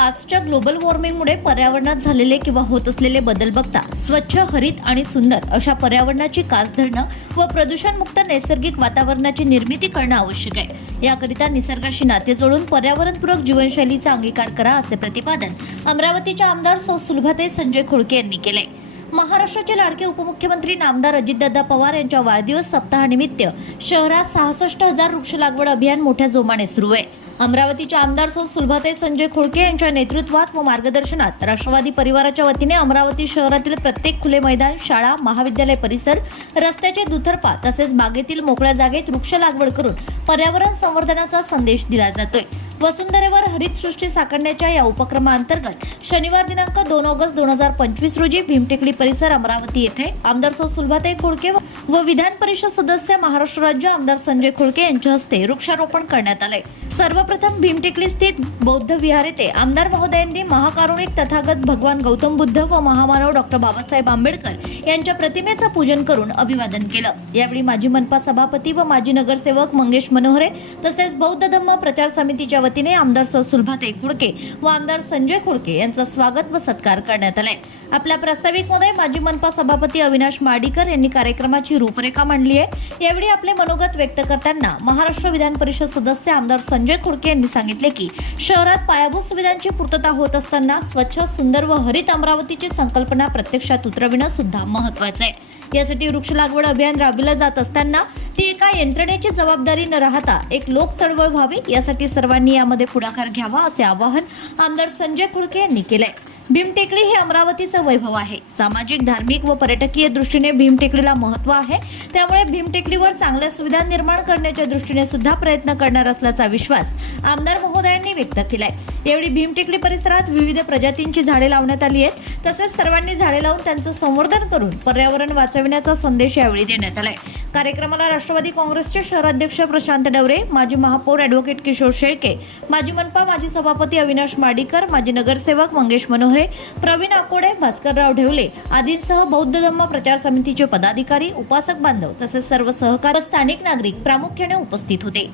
आजच्या ग्लोबल वॉर्मिंगमुळे पर्यावरणात झालेले किंवा होत असलेले बदल बघता स्वच्छ हरित आणि सुंदर अशा पर्यावरणाची कास धरणं व प्रदूषणमुक्त नैसर्गिक वातावरणाची निर्मिती करणं आवश्यक आहे. याकरिता निसर्गाशी नाते जोडून पर्यावरणपूरक जीवनशैलीचा अंगीकार करा असे प्रतिपादन अमरावतीच्या आमदार सौ सुलभाते संजय खोडके यांनी केले महाराष्ट्राचे लाडके उपमुख्यमंत्री नामदार अजितदादा पवार यांच्या वाढदिवस सप्ताहानिमित्त शहरात सहासष्ट हजार वृक्ष लागवड अभियान मोठ्या जोमाने सुरू आहे. अमरावतीच्या आमदार सौ सुलभाताई संजय खोडके यांच्या नेतृत्वात व मार्गदर्शनात राष्ट्रवादी परिवाराच्या वतीने अमरावती शहरातील प्रत्येक खुले मैदान शाळा महाविद्यालय परिसर रस्त्याचे दुतर्फा तसेच बागेतील मोकळ्या जागेत वृक्ष लागवड करून पर्यावरण संवर्धनाचा संदेश दिला जातोय. वसुंधरेवर हरित सृष्टी साकारण्याच्या या उपक्रमाअंतर्गत शनिवार दिनांक दोन ऑगस्ट दोन हजार पंचवीस रोजी भीमटेकडी परिसर अमरावती येथे आमदार सौ सुलभाताई खोडके व विधान परिषद सदस्य महाराष्ट्र राज्य आमदार संजय खोडके यांच्या हस्ते वृक्षारोपण करण्यात आले सर्वप्रथम भीमटेकडी स्थित बौद्ध विहार येथे आमदार महोदयांनी महाकारुणिक तथागत भगवान गौतम बुद्ध व महामानव डॉक्टर बाबासाहेब आंबेडकर यांच्या प्रतिमेचं पूजन करून अभिवादन केलं. यावेळी माजी मनपा सभापती व माजी नगरसेवक मंगेश मनोहरे तसेच बौद्ध धम्म प्रचार समितीच्या वतीने आमदार सौ सुलभाते खुडके व आमदार संजय खुडके यांचं स्वागत व सत्कार करण्यात आलाय. आपल्या प्रास्ताविकमध्ये माजी मनपा सभापती अविनाश माडीकर यांनी कार्यक्रमाची रूपरेखा मांडली आहे. यावेळी आपले मनोगत व्यक्त करताना महाराष्ट्र विधान परिषद सदस्य आमदार संजय संजय खुडके यांनी सांगितले की शहरात पायाभूत सुविधांची पूर्तता होत असताना स्वच्छ सुंदर व हरित अमरावतीची संकल्पना प्रत्यक्षात उतरविणं सुद्धा महत्वाचं आहे. यासाठी वृक्ष लागवड अभियान राबविलं जात असताना ती एका यंत्रणेची जबाबदारी न राहता एक लोक चळवळ व्हावी यासाठी सर्वांनी यामध्ये पुढाकार घ्यावा असे आवाहन आमदार संजय खुडके यांनी केलंय. भीमटेकडी हे अमरावतीचं वैभव आहे. सामाजिक धार्मिक व पर्यटकीय दृष्टीने भीमटेकडीला महत्त्व आहे. त्यामुळे भीमटेकडीवर चांगल्या सुविधा निर्माण करण्याच्या दृष्टीने सुद्धा प्रयत्न करणार असल्याचा विश्वास आमदार महोदयांनी व्यक्त केलाय. यावेळी भीमटेकडी परिसरात विविध प्रजातींची झाडे लावण्यात आली आहेत. तसेच सर्वांनी झाडे लावून त्यांचं संवर्धन करून पर्यावरण वाचविण्याचा संदेश यावेळी देण्यात आलाय. कार्यक्रमाला राष्ट्रवादी काँग्रेसचे शहराध्यक्ष प्रशांत डवरे माजी महापौर अॅडव्होकेट किशोर शेळके माजी मनपा माजी सभापती अविनाश माडीकर माजी नगरसेवक मंगेश मनोहरे प्रवीण आकोडे भास्करराव ढेवले आदींसह बौद्ध धम्म प्रचार समितीचे पदाधिकारी उपासक बांधव तसेच सर्व सहकार स्थानिक नागरिक प्रामुख्याने उपस्थित होते.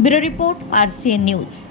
Bureau report R C N news.